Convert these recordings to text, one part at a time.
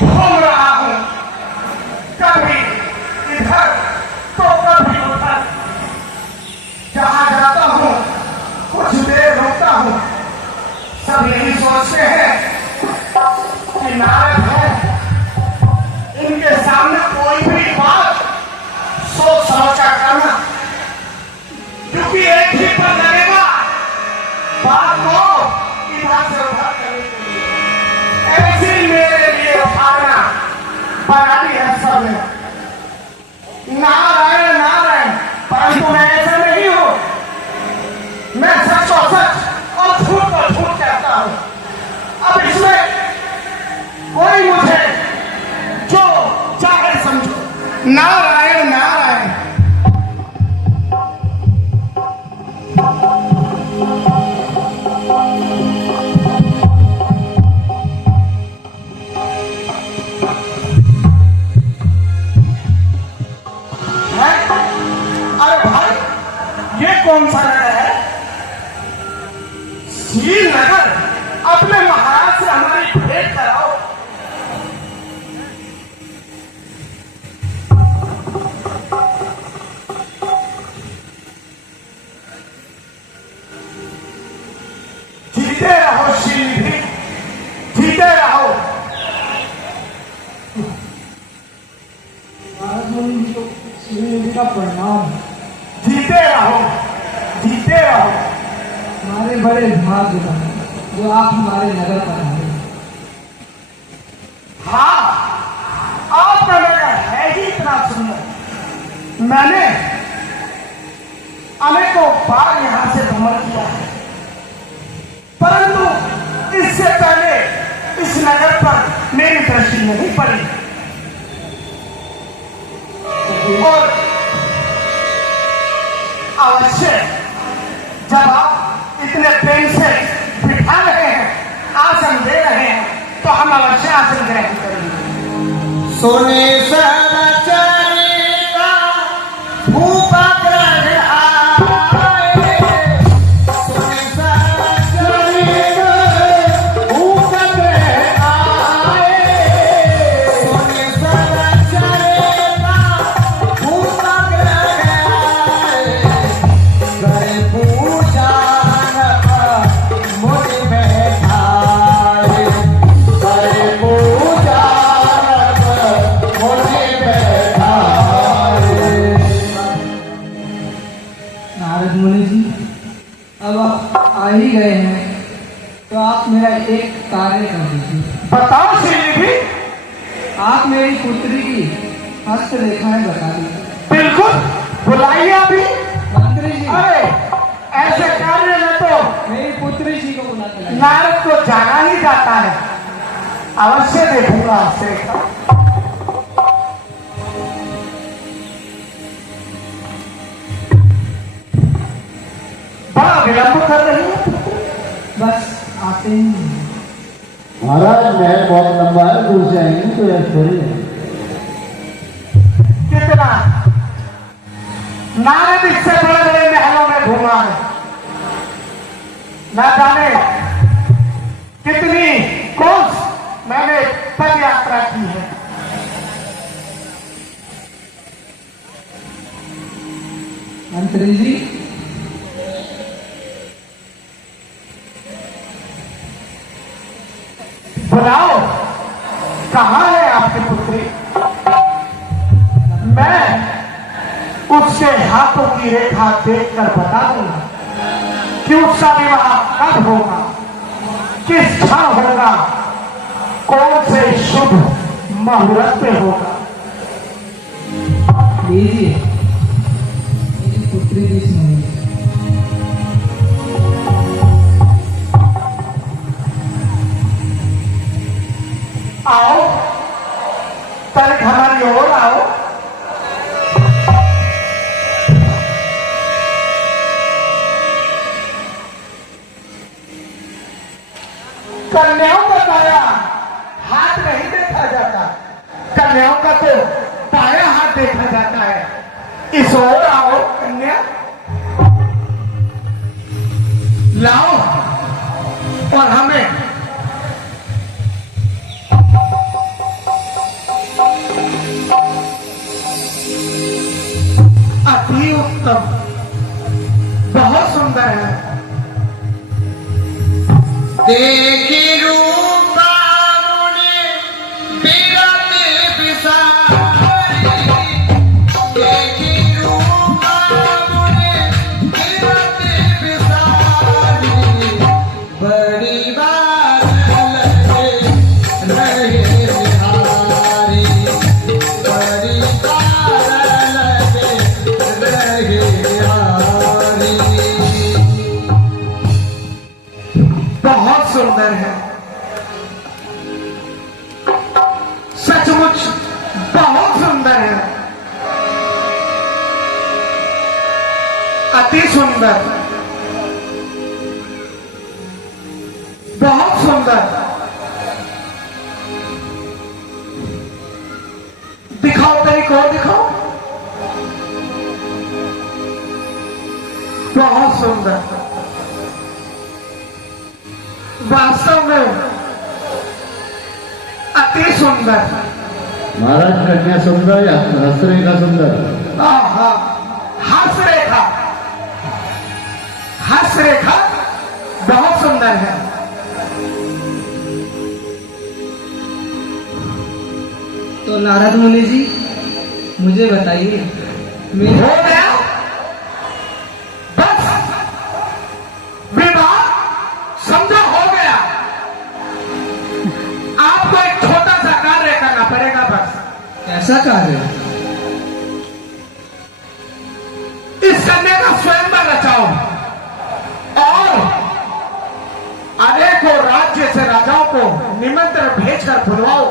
घूम रहा हूँ, कभी इधर तो कभी उधर। जहाँ जाता हूँ कुछ देर रुकता हूँ, सब यही सोचते हैं कि नारद है, इनके सामने कोई भी बात सोच समझ कर करना, क्योंकि एक ही पर लगेगा बात को इधर से उधर करने के लिए। ऐसी मेरे लिए भावना बना दी है सबने, नारायण नारायण, परंतु मैं ऐसा नहीं हूं। मैं सच को सच और झूठ को झूठ कहता हूं। अब इसमें कोई मुझे जो चाहे समझो, नारायण नारायण। अरे भाई, ये कौन सा नगर है? श्रीनगर। अपने महाराज से हमारी भेंट कराओ। जीते रहो श्रीनिधि, जीते रहो। श्रीनिधि का प्रणाम। जीते रहो, जीते रहो। हमारे बड़े भाग्य हैं जो आप हमारे नगर पर आए। हाँ, आपका नगर है ही इतना सुंदर। मैंने अनेकों बार यहां से भ्रमण किया है, परंतु इससे पहले इस नगर पर मेरी दृष्टि नहीं पड़ी। और अवश्य जब आप इतने प्रेम से बिठा रहे हैं, आसन दे रहे हैं, तो हम अवश्य आसन ग्रहण करेंगे। सोने सरचरेगा भूपा ग्रहण आए, सोने सरचरेगा भूपा ग्रहण आए, सोने सरचरेगा भूपा ग्रहण आए, करे पूजा मुझ बैठाए, करे पूजा मुझे बैठाए। नारद मुनि जी, अब आप आ ही गए हैं तो आप मेरा एक कार्य कर दीजिए। बताओ श्रीनिधि। आप मेरी पुत्री की हस्तरेखाएं बता दीजिए। बिल्कुल, बुलाइए अभी। मंत्री जी, अरे ऐसे कार्य में तो मेरी पुत्री जी को बुलाते लाइए। नारद को जाना ही जाता है। अवश्य देखूंगा आपसे। बड़ा विलंब कर रही है। बस आते ही हैं। महाराज महल बहुत लंबा है, दूर से आएंगे तो यह थोड़ी है। कितना नारद इससे बड़े बड़े महलों में घूमा है, न जाने कितनी कोस मैंने पद यात्रा की है। मंत्री जी, बुलाओ, कहाँ है आपकी पुत्री? मैं उसके हाथों की रेखा देखकर बता दूंगा कि उसका विवाह कब होगा, किस क्षण होगा, कौन से शुभ मुहूर्त पे होगा। लीजिए मेरी पुत्री की सुनिए। आओ, तनिक हमारी ओर आओ। कन्याओं का पाया हाथ नहीं देखा जाता, कन्याओं का तो पाया हाथ देखा जाता है। इस ओर आओ कन्या, लाओ और हमें उत्तम, बहुत सुंदर है। देखी रूप मुने बिरति बिसारी, देखी रूप मुने बिरति बिसारी, बड़ी बात लगे रहे बिहारी, बड़ी बात लगे रहे बिहारी। बहुत सुंदर है, सचमुच बहुत सुंदर है, अति सुंदर, बहुत सुंदर। दिखाओ तरीक और दिखाओ। बहुत सुंदर, वास्तव में अति सुंदर। महाराज कन्या सुंदर या हस्तरेखा सुंदर? आहा, हंस रेखा, हंस रेखा बहुत सुंदर है। तो नारद मुनि जी मुझे बताइए, हो मेरा गया बस, विवाह समझा, हो गया। आपको एक छोटा सा कार्य करना पड़ेगा बस। ऐसा कार्य? इस कन्या का स्वयंवर रचाओ और अनेकों राज्य से राजाओं को निमंत्रण भेजकर बुलवाओ।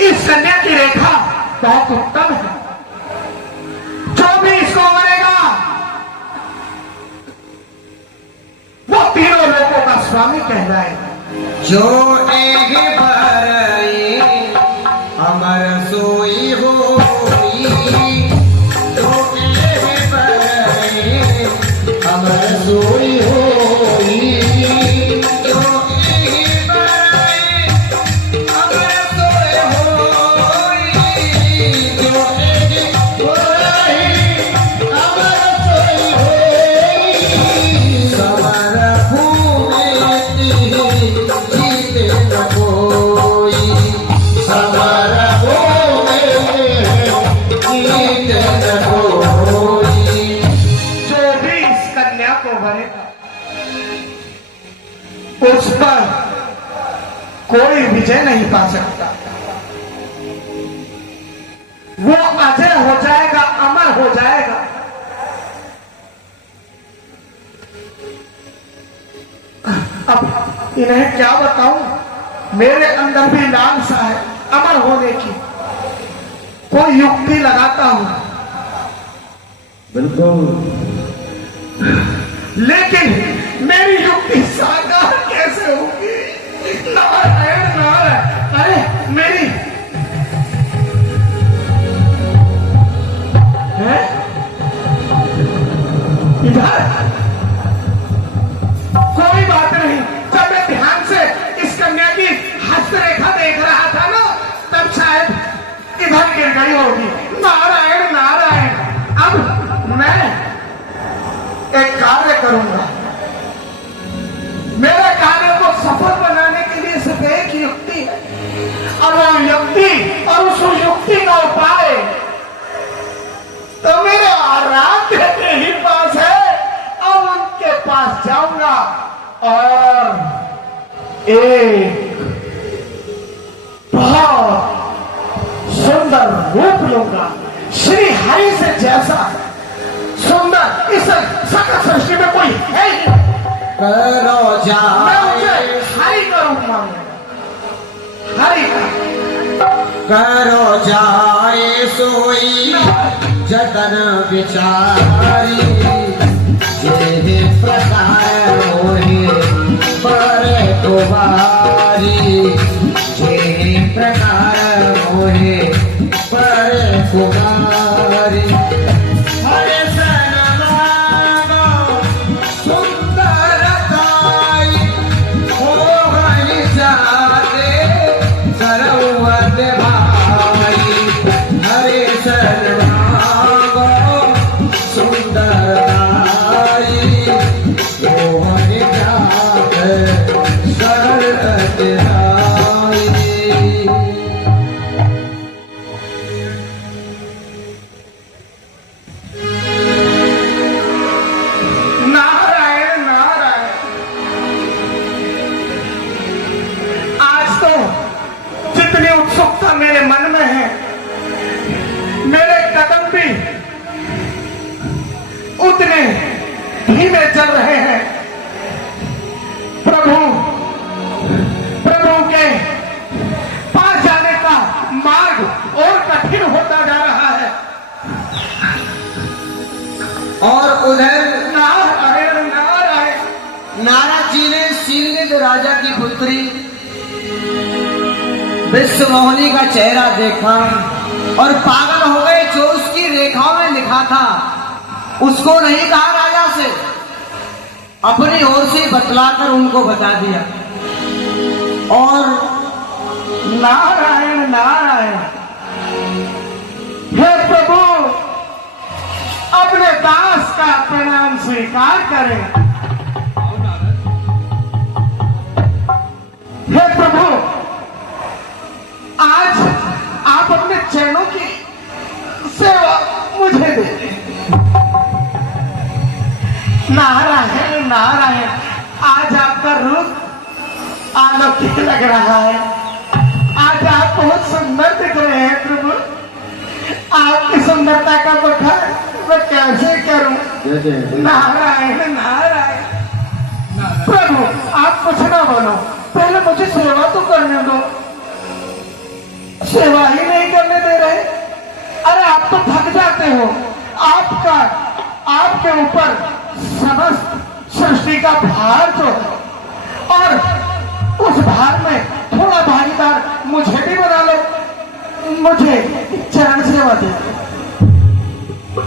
इस कन्या की रेखा बहुत उत्तम है, जो भी इसको मरेगा वो तीनों लोगों का स्वामी कहलाएगा। जो एक बरई अमर सोई होई, जो एक बरई अमर सोई होई, जो एक बरई अमर सोई होई, जो एक बरई अमर सोई होई। समर भूमि जीते न कोई, समर भूमि जीते न कोई। जो भी इस कन्या को मरेगा उस पर कोई विजय नहीं पा सकता। वो अजय हो जाएगा, अमर हो जाएगा। अब इन्हें क्या बताऊं, मेरे अंदर भी लालसा है अमर होने की। कोई युक्ति लगाता हूं, बिल्कुल। लेकिन मेरी युक्ति साकार कैसे होगी? नारायण नारायण, अरे मेरी है इधर। कोई बात नहीं, जब मैं ध्यान से इस कन्या की हस्तरेखा देख रहा था ना, तब शायद इधर गिर गई होगी। नारायण नारायण, अब मैं एक कार्य करूंगा। मेरे कार्य को सफल बनाने के लिए सिर्फ एक युक्ति है, और वो युक्ति और उस युक्ति का उपाय तो मेरे आराध्य के ही पास है। अब उनके पास जाऊंगा और एक बहुत सुंदर रूप लूंगा, श्री हरि से जैसा सुंदर इस सकल सृष्टि में कोई है ही नहीं। करो मैं उसे जाए, हरि का रूप मांगूंगा, हरि का। करो जाए सोई जतन विचारी, जे प्रकार मोहे पर कुमारी, जे प्रकार मोहे पर कुमारी। हरे सन मांगो सुंदरताई, हो हरि जाते सरवत भाई। हरे सन मांगो आस्था मेरे मन में है, मेरे कदम भी उतने धीमे चल रहे हैं। प्रभु के पास जाने का मार्ग और कठिन होता जा रहा है। और उधर नारायण नारायण। नारद जी ने शीलनिध राजा की पुत्री विश्वमोहिनी का चेहरा देखा और पागल हो गए। जो उसकी रेखाओं में लिखा था उसको नहीं कहा राजा से, अपनी ओर से बतलाकर उनको बता दिया। और नारायण नारायण। हे प्रभु, अपने दास का प्रणाम स्वीकार करें। हे प्रभु, आज आप अपने चरणों की सेवा मुझे दें। नारायण नारायण। आज आपका रूप अलौकिक लग रहा है। आज आप बहुत सुंदर दिख रहे हैं प्रभु। आपकी सुंदरता का बखान मैं कैसे करूं? नारायण नारायण। प्रभु, आप कुछ ना बोलो, पहले मुझे सेवा तो करने दो। सेवा ही नहीं करने दे रहे। अरे आप तो थक जाते हो। आपके ऊपर समस्त सृष्टि का भार जो है, और उस भार में थोड़ा भागीदार मुझे भी बना लो। मुझे चरण सेवा दे।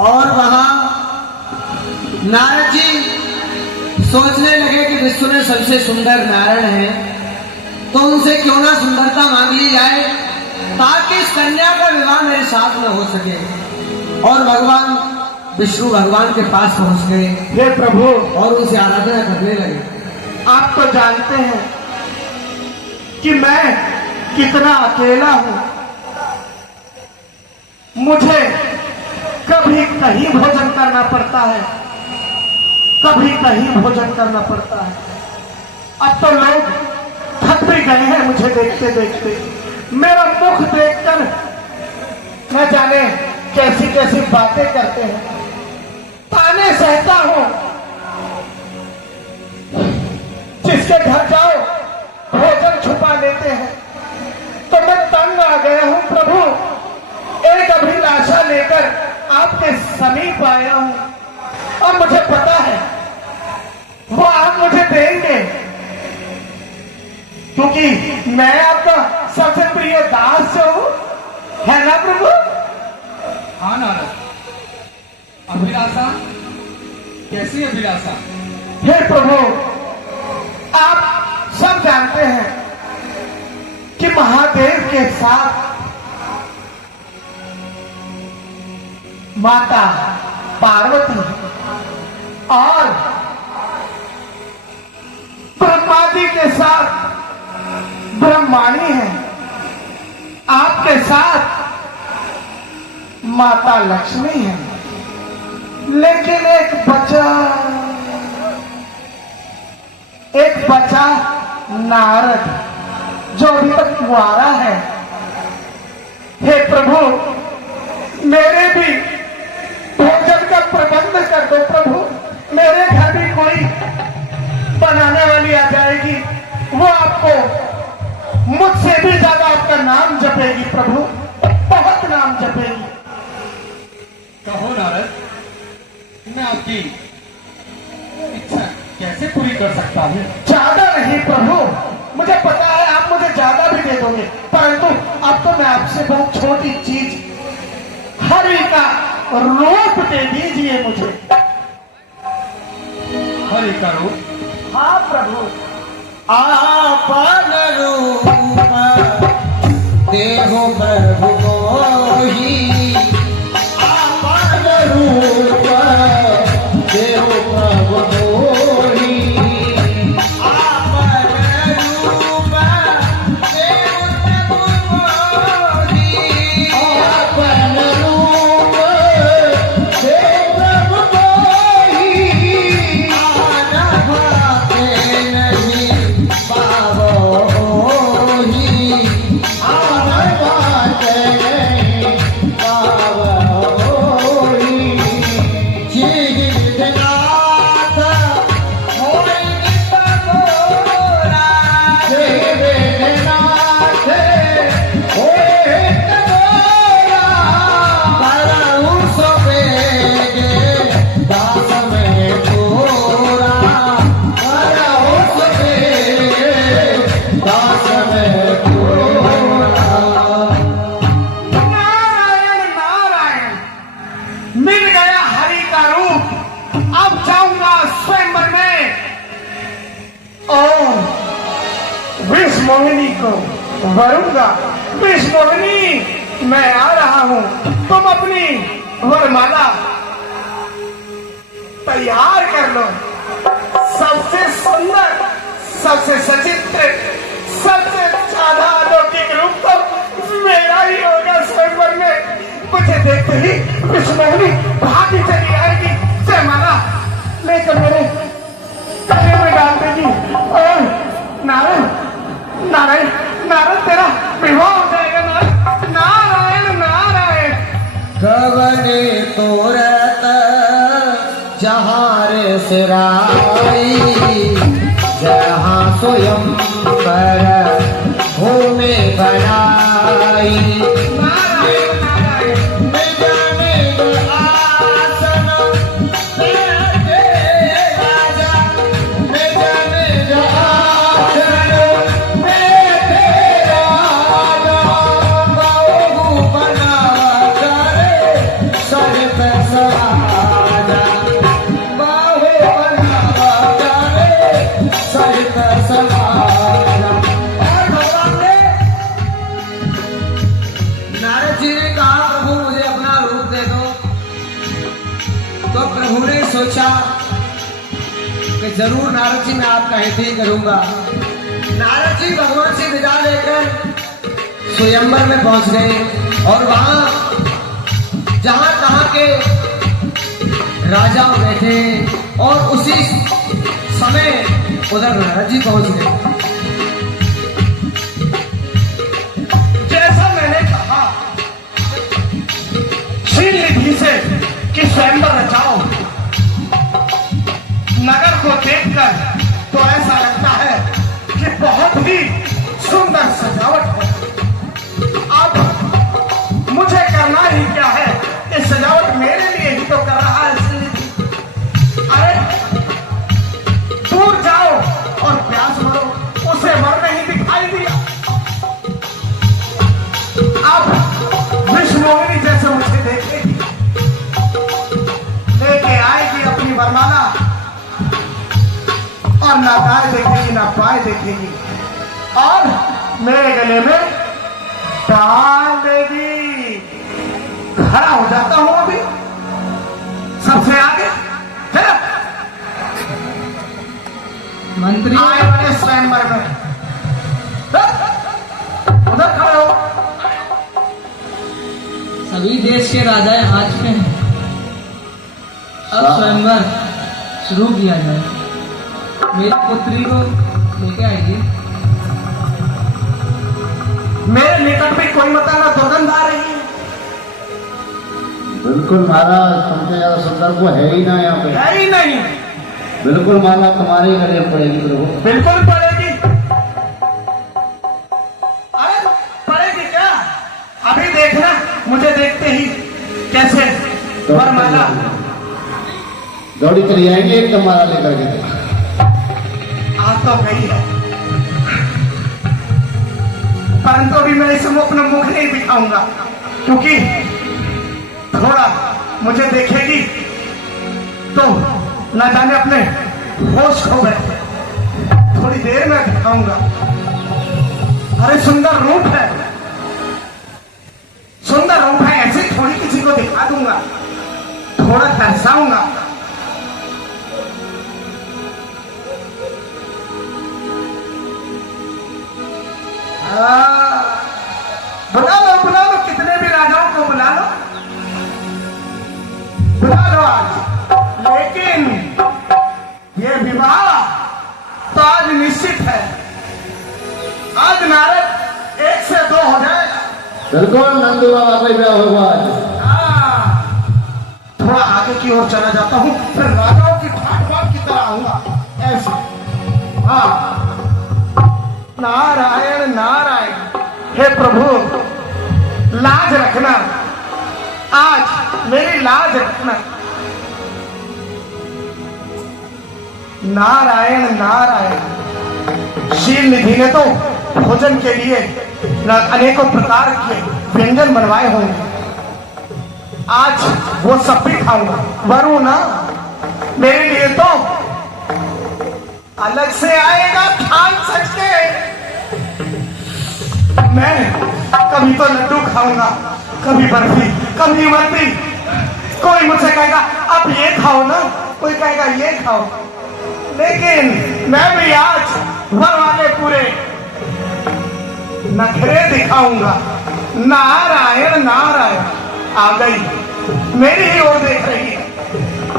और वहां नारद जी सोचने लगे कि विश्व में सबसे सुंदर नारायण है, तो उनसे क्यों ना सुंदरता मांग ली जाए ताकि इस कन्या का विवाह मेरे साथ में हो सके। और भगवान विष्णु भगवान के पास पहुंच गए। हे प्रभु, और उनसे आराधना करने लगे। आप तो जानते हैं कि मैं कितना अकेला हूं। मुझे कभी कहीं भोजन करना पड़ता है, कभी कहीं भोजन करना पड़ता है। अब तो लोग थक भी गए हैं मुझे देखते देखते। मेरा मुख देखकर न जाने कैसी कैसी बातें करते हैं। ताने सहता हूं। जिसके घर जाओ भोजन छुपा लेते हैं। तो मैं तंग आ गया हूं प्रभु। एक अभिलाषा लेकर आपके समीप आया हूं और मुझे पता है वो आप मुझे देंगे, क्योंकि मैं आपका सबसे प्रिय दास जो हूं, है ना प्रभु? हाँ नारद। अभिलाषा? कैसी अभिलाषा? हे प्रभु, आप सब जानते हैं कि महादेव के साथ माता पार्वती और ब्रह्मा जी के साथ ब्रह्माणी है। आपके साथ माता लक्ष्मी है। लेकिन एक बचा नारद जो अभी तक कुंवारा है। हे प्रभु, मेरे भी भोजन का प्रबंध कर दो प्रभु। मेरे घर भी कोई बनाने वाली आ जाएगी, वो आपको मुझसे भी ज्यादा आपका नाम जपेगी प्रभु, बहुत नाम जपेगी। कहो नारद, मैं आपकी इच्छा कैसे पूरी कर सकता हूँ? ज्यादा नहीं प्रभु, मुझे पता है आप मुझे ज्यादा भी दे दोगे, परंतु अब तो मैं आपसे बहुत छोटी चीज हरि का रूप दे दीजिए मुझे। हरि का रूप? हाँ प्रभु। आपन रूप देहो प्रभु मोही। आपन रूप देहो प्रभु मोही। आपन रूप देहो प्रभु मोही। आपन रूप देहो प्रभु मोही। आना भाते नहीं पावोही। आन विष मोहिनी को वरूंगा। विष मोहिनी, मैं आ रहा हूं, तुम अपनी वरमाला तैयार कर लो। सबसे सुंदर, सबसे सचित्र, सबसे ज्यादा अलौकिक रूप तो मेरा ही होगा स्वयंवर में। मुझे देखते ही विष मोहिनी भागी चली आएगी, जयमाला लेकर मेरे गले में डाल देगी और नारायण नारायण नारायण तेरा विवाह हो जाएगा। नारायण नारायण गगने तोरत जहाँ रे सिराई, जहाँ स्वयं पर भूमि बनाई। सोचा कि जरूर नारद जी मैं आपका हित ही करूंगा। नारद जी भगवान से विदा लेकर स्वयंवर में पहुंच गए और वहां जहां तहां के राजा बैठे और उसी समय उधर नारद जी पहुंच गए। जैसा मैंने कहा शील निधि से कि स्वयंवर रचाओ, नगर को देखकर तो ऐसा लगता है कि बहुत ही सुंदर सजावट है। अब मुझे करना ही क्या है, ये सजावट मेरे लिए ही तो कर रहा है। अरे दूर जाओ और प्यास मरो, उसे मर नहीं दिखाई दिया। अब विष मोहिनी जैसे मुझे देखेगी, लेके आएगी अपनी वरमाला और ना दाएं देखेगी ना बाएं देखेगी और मेरे गले में डाल देगी। खड़ा हो जाता हूं अभी सबसे आगे। चलो मंत्री आए बने स्वयंवर में, उधर खड़े हो। सभी देश के राजाएं आज में हैं। अब स्वयंवर शुरू किया जाए। मेरी पुत्री को लेके आइए। मेरे निकट भी कोई मतलब ना दुर्गंध आ रही है। बिल्कुल महाराज, तुमसे ज्यादा सुंदर को है ही ना यहाँ पे। है ही नहीं। बिल्कुल माला तुम्हारे गले में पड़ेगी प्रभु। बिल्कुल पड़ेगी। अरे पड़ेगी क्या? अभी देखना, मुझे देखते ही कैसे वरमाला दौड़ी चली आएंगे एकदम माला लेकर के। आ तो गई है, परंतु अभी मैं इसे अपना मुख नहीं दिखाऊंगा, क्योंकि थोड़ा मुझे देखेगी तो न जाने अपने होश खो गए। थोड़ी देर में दिखाऊंगा। अरे सुंदर रूप है, सुंदर रूप है, ऐसे थोड़ी किसी को दिखा दूंगा, थोड़ा दर्शाऊंगा। बुला लो कितने भी राजाओं को बुला लो आज। लेकिन ये विवाह तो आज निश्चित है। आज नारद 1 से 2 हो जाएगा। बिल्कुल नंदू बाबा का ब्याह होगा आज। थोड़ा आगे की ओर चला जाता हूँ, फिर राजाओं की ठाट की तरह आऊंगा ऐसे। हाँ, नारायण नारायण। हे प्रभु, लाज रखना, आज मेरी लाज रखना। नारायण नारायण। शील निधि ने तो भोजन के लिए अनेकों प्रकार के व्यंजन बनवाए होंगे, आज वो सब भी खाऊंगा। वरुण ना, मेरे लिए तो अलग से आएगा खान सच के। मैं कभी तो लड्डू खाऊंगा, कभी बर्फी, कभी इमरती। कोई मुझसे कहेगा आप ये खाओ ना, कोई कहेगा ये खाओ, लेकिन मैं भी आज घर वाले पूरे नखरे दिखाऊंगा। नारायण नारायण आ गई, मेरी ही ओर देख रही है।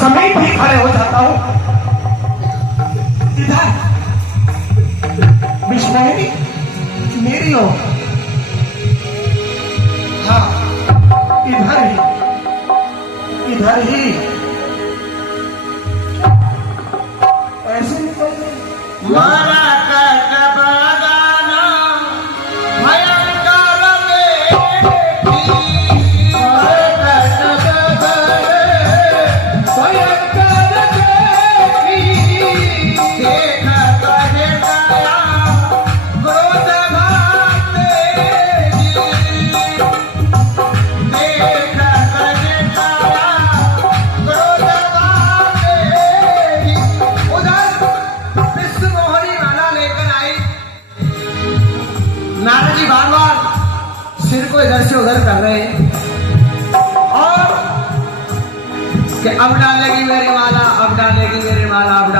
समीप भी खड़े हो जाता हूं। इधर बिश्नोई मेरी ओर, हाँ इधर ही, इधर ही ऐसे निकल गए। मारा नारद जी बार बार सिर को इधर से उधर कर रहे हैं और कि अब डालेगी मेरी माला, अब डालेगी मेरी माला, अब